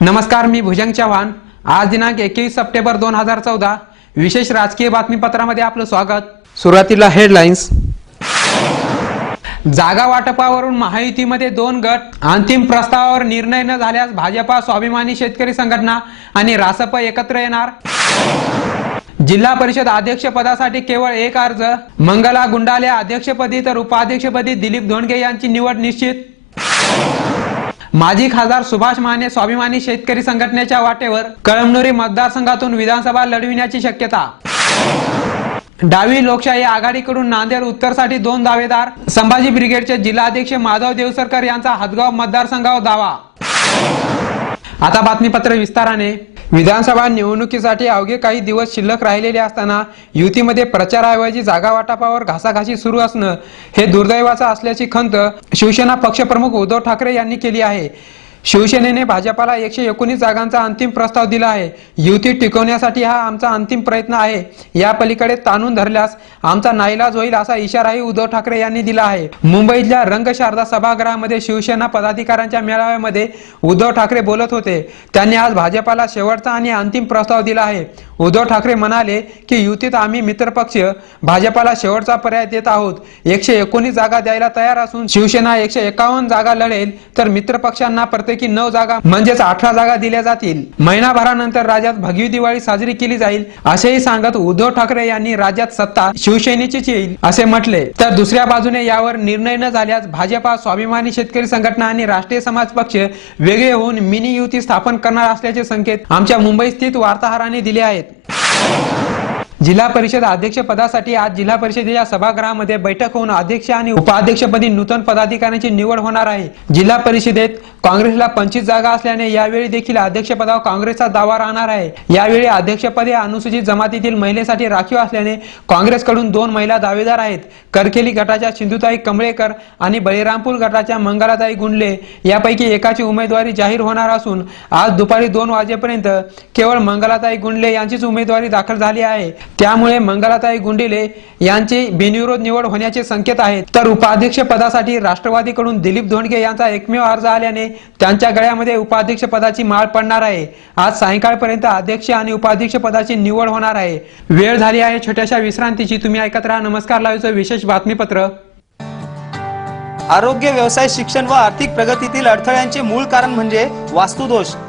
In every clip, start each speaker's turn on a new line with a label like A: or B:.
A: नमस्कार मी भुजंग चव्हाण. आज दिनांक एकवीस सप्टेंबर दोन हजार चौदा. विशेष राजकीय बातमीपत्रामध्ये आपलं स्वागत. सुरुवातीला हेडलाईन्स जागा वाटपावरून महायुतीमध्ये दोन गट. अंतिम प्रस्तावावर निर्णय न झाल्यास भाजपा स्वाभिमानी शेतकरी संघटना आणि रासप एकत्र येणार. जिल्हा परिषद अध्यक्षपदासाठी केवळ एक अर्ज. मंगला गुंडाले अध्यक्षपदी तर उपाध्यक्षपदी दिलीप धोंडगे यांची निवड निश्चित. माजी खासदार सुभाष माने स्वाभिमानी शेतकरी संघटनेच्या वाटेवर कळमनुरी मतदारसंघातून विधानसभा लढविण्याची शक्यता. डावी लोकशाही आघाडीकडून नांदेड उत्तरसाठी दोन दावेदार संभाजी ब्रिगेडचे जिल्हाध्यक्ष माधव देवसरकर यांचा हदगाव मतदारसंघावर दावा. आता बातमीपत्र विस्ताराने. विधानसभा निवडणुकीसाठी अवघे काही दिवस शिल्लक राहिलेले असताना युतीमध्ये प्रचाराऐवजी जागा वाटपावर घासाघाशी सुरू असणं हे दुर्दैवाचं असल्याची खंत शिवसेना पक्षप्रमुख उद्धव ठाकरे यांनी केली आहे. शिवसेनेने भाजपाला एकशे एकोणीस जागांचा अंतिम प्रस्ताव दिला आहे. युती टिकवण्यासाठी हा आमचा अंतिम प्रयत्न आहे. या पलीकडे ताणून धरल्यास आमचा नाईलाज होईल असा इशाराही उद्धव ठाकरे यांनी दिला आहे. मुंबईतल्या रंगशारदा सभागृहामध्ये शिवसेना पदाधिकाऱ्यांच्या मेळाव्यामध्ये उद्धव ठाकरे बोलत होते. त्यांनी आज भाजपाला शेवटचा आणि अंतिम प्रस्ताव दिला आहे. उद्धव ठाकरे म्हणाले की युतीत आम्ही मित्रपक्ष. भाजपाला शेवटचा पर्याय देत आहोत. एकशे एकोणीस जागा द्यायला तयार असून शिवसेना एकशे एकावन्न जागा लढेल. तर मित्रपक्षांना प्रत्येक नऊ जागा म्हणजेच अठरा जागा दिल्या जातील. महिनाभरानंतर राज्यात भगवी दिवाळी साजरी केली जाईल असेही सांगत उद्धव ठाकरे यांनी राज्यात सत्ता शिवसेनेचीच येईल असे म्हटले. तर दुसऱ्या बाजूने यावर निर्णय न झाल्यास भाजपा स्वाभिमानी शेतकरी संघटना आणि राष्ट्रीय समाज पक्ष वेगळे होऊन मिनी युती स्थापन करणार असल्याचे संकेत आमच्या मुंबई स्थित वार्ताहरांनी दिले आहेत. जिल्हा परिषद अध्यक्ष पदासाठी आज जिल्हा परिषदेच्या सभागृहामध्ये बैठक होऊन अध्यक्ष आणि उपाध्यक्षपदी नूतन पदाधिकाऱ्यांची निवड होणार आहे. जिल्हा परिषदेत काँग्रेसला पंचवीस जागा असल्याने यावेळी देखील अध्यक्षपदावर काँग्रेसचा दावा राहणार आहे. यावेळी अध्यक्षपदी अनुसूचित जमातीतील महिलेसाठी राखीव असल्याने काँग्रेसकडून दोन महिला दावेदार आहेत. करखेली गटाच्या सिंधुताई कमळेकर आणि बळीरामपूर गटाच्या मंगलाताई गुंडले यापैकी एकाची उमेदवारी जाहीर होणार असून आज दुपारी दोन वाजेपर्यंत केवळ मंगलाताई गुंडले यांचीच उमेदवारी दाखल झाली आहे. त्यामुळे मंगलाताई गुंडिले यांची बिनविरोध निवड होण्याचे संकेत आहेत. तर उपाध्यक्ष पदासाठी राष्ट्रवादीकडून दिलीप धोंडगे यांचा एकमेव अर्ज आल्याने त्यांच्या गळ्यामध्ये उपाध्यक्ष पदाची माळ पडणार आहे. आज सायंकाळपर्यंत अध्यक्ष आणि उपाध्यक्ष पदाची निवड होणार आहे. वेळ झाली आहे छोट्याशा विश्रांतीची. तुम्ही ऐकत राहा नमस्कार लाईव्हचं विशेष बातमीपत्र.
B: आरोग्य व्यवसाय शिक्षण व आर्थिक प्रगतीतील अडथळ्यांचे मूळ कारण म्हणजे वास्तुदोष.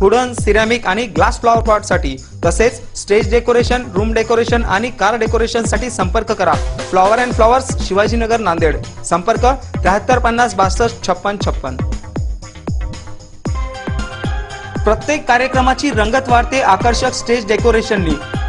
B: Wooden ceramic आणि ग्लास फ्लॉवर पॉटसाठी तसेच स्टेज डेकोरेशन रूम डेकोरेशन आणि कार डेकोरेशनसाठी संपर्क करा. Flower and flowers Shivajinagar Nanded. संपर्क त्र्याहत्तर पन्नास बासष्ट छप्पन छप्पन. प्रत्येक कार्यक्रमाची रंगत वाढते आकर्षक स्टेज डेकोरेशननी.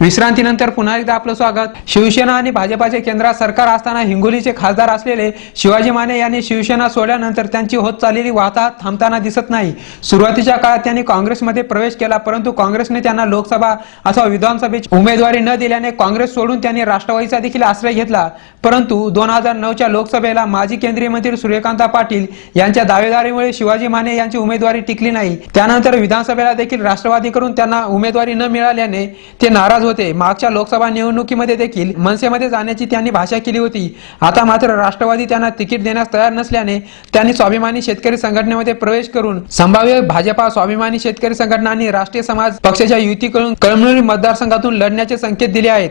A: विश्रांतीनंतर पुन्हा एकदा आपलं स्वागत. शिवसेना आणि भाजपाचे केंद्रात सरकार असताना हिंगोलीचे खासदार असलेले शिवाजी माने यांनी शिवसेना सोडल्यानंतर त्यांची होत चाललेली वाहता थांबताना दिसत नाही. सुरुवातीच्या काळात त्यांनी काँग्रेसमध्ये प्रवेश केला परंतु काँग्रेसने त्यांना लोकसभा अथवा विधानसभेची उमेदवारी न दिल्याने काँग्रेस सोडून त्यांनी राष्ट्रवादीचा देखील आश्रय घेतला. परंतु दोन हजार नऊच्या लोकसभेला माजी केंद्रीय मंत्री सूर्यकांता पाटील यांच्या दावेदारीमुळे शिवाजी माने यांची उमेदवारी टिकली नाही. त्यानंतर विधानसभेला देखील राष्ट्रवादीकडून त्यांना उमेदवारी न मिळाल्याने ते नाराज होते. मागच्या लोकसभा निवडणुकीमध्ये देखील मनसेमध्ये जाण्याची त्यांनी भाषा केली होती. आता मात्र राष्ट्रवादी त्यांना तिकीट देण्यास तयार नसल्याने त्यांनी स्वाभिमानी शेतकरी संघटनेमध्ये प्रवेश करून संभाव्य भाजपा स्वाभिमानी शेतकरी संघटना आणि राष्ट्रीय समाज पक्षाच्या युतीकडून कळमनुरी मतदारसंघातून लढण्याचे संकेत दिले आहेत.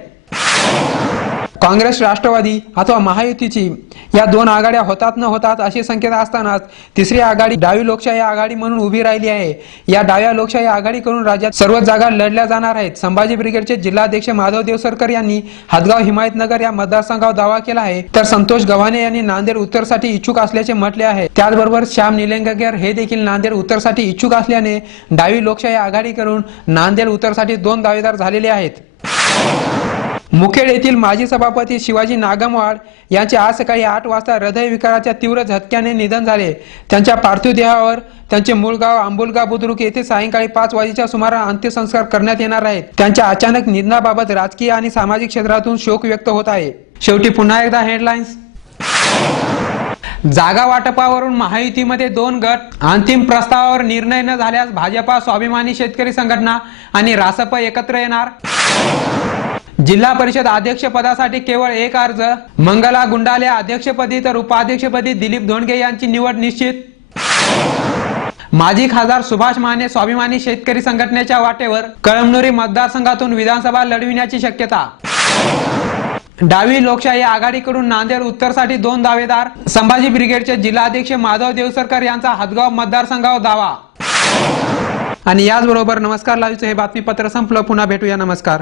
A: काँग्रेस राष्ट्रवादी अथवा महायुतीची या दोन आघाड्या होतात न होतात असे संकेत असतानाच तिसरी आघाडी डावी लोकशाही आघाडी म्हणून उभी राहिली आहे. या डाव्या लोकशाही आघाडीकडून राज्यात सर्व जागा लढल्या जाणार आहेत. संभाजी ब्रिगेडचे जिल्हाध्यक्ष माधव देवसरकर यांनी हदगाव हिमायतनगर या मतदारसंघावर दावा केला आहे. तर संतोष गव्हाणे यांनी नांदेड उत्तरसाठी इच्छुक असल्याचे म्हटले आहे. त्याचबरोबर श्याम निलंगेकर हे देखील नांदेड उत्तरसाठी इच्छुक असल्याने डावी लोकशाही आघाडीकडून नांदेड उत्तरसाठी दोन दावेदार झालेले आहेत. मुखेड येथील माजी सभापती शिवाजी नागमवाड यांचे आज सकाळी आठ वाजता हृदयविकाराच्या तीव्र झटक्याने निधन झाले. त्यांच्या पार्थिव देहावर त्यांचे मूळ गाव आंबुलगा बुद्रुक येथे सायंकाळी पाच वाजेच्या सुमारास अंत्यसंस्कार करण्यात येणार आहेत. त्यांच्या अचानक निधनाबाबत राजकीय आणि सामाजिक क्षेत्रातून शोक व्यक्त होत आहे. शेवटी पुन्हा एकदा हेडलाईन्स जागा वाटपावरून महायुतीमध्ये दोन गट. अंतिम प्रस्तावावर निर्णय न झाल्यास भाजपा स्वाभिमानी शेतकरी संघटना आणि रासप एकत्र येणार. जिल्हा परिषद अध्यक्षपदासाठी केवळ एक अर्ज मंगला गुंडाले अध्यक्षपदी तर उपाध्यक्षपदी दिलीप धोंडगे यांची निवड निश्चित. माजी खासदार सुभाष माने स्वाभिमानी शेतकरी संघटनेच्या वाटेवर कळमनुरी मतदारसंघातून विधानसभा लढविण्याची शक्यता. डावी लोकशाही आघाडीकडून नांदेड उत्तरसाठी दोन दावेदार संभाजी ब्रिगेडचे जिल्हाध्यक्ष माधव देवसरकर यांचा हदगाव मतदारसंघावर दावा. आणि याचबरोबर नमस्कार लावीचं हे बातमीपत्र संपलं. पुन्हा भेटूया. नमस्कार.